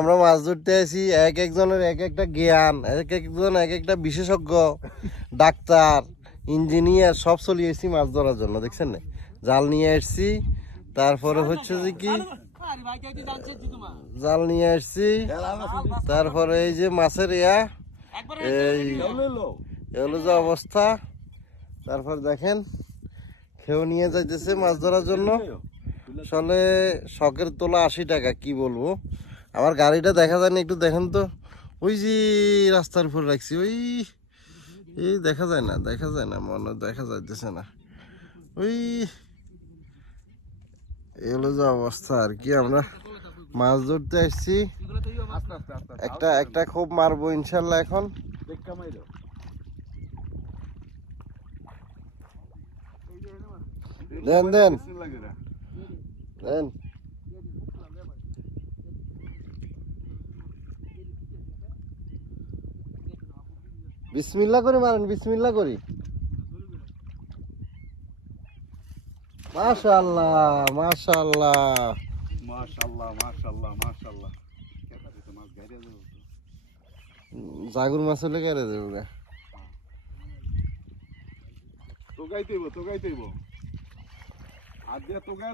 আমরা মাছ ধরতে আসি, এক একজনের এক একটা জ্ঞান, এক একজন এক একটা বিশেষজ্ঞ, ডাক্তার, ইঞ্জিনিয়ার সব চলিয়েছি মাছ ধরার জন্য। দেখছেন না, জাল নিয়ে আসছি, তারপরে হচ্ছে যে কি জাল নিয়ে আসছি, তারপরে এই যে মাছের এই হলো যে অবস্থা। তারপর দেখেন খেয়েও নিয়ে যাইতেছে মাছ ধরার জন্য। আসলে শখের তোলা 80 টাকা, কি বলবো। আমার গাড়িটা দেখা যায় না, একটু দেখেন তো। ওই যে রাস্তার উপর রাখছি, ওই এই দেখা যায় না, দেখা যায় না, মনে দেখা যাইতেছে না। ওই এগুলো যে অবস্থা আর কি। আমরা মাছ ধরতে আসছি, একটা একটা খুব মারবো ইনশাল্লাহ এখন। দেন দেন দেন। বিসমিল্লাহ করে মারেন, বিসমিল্লাহ করি। মাশাআল্লাহ মাশাআল্লাহ মাশাআল্লাহ মাশাআল্লাহ মাশাআল্লাহ। জাগুর মাছ হলে কেড়ে দেবো গা। তোগাইতেইব তোগাইতেইব আর দিয়া তোগাই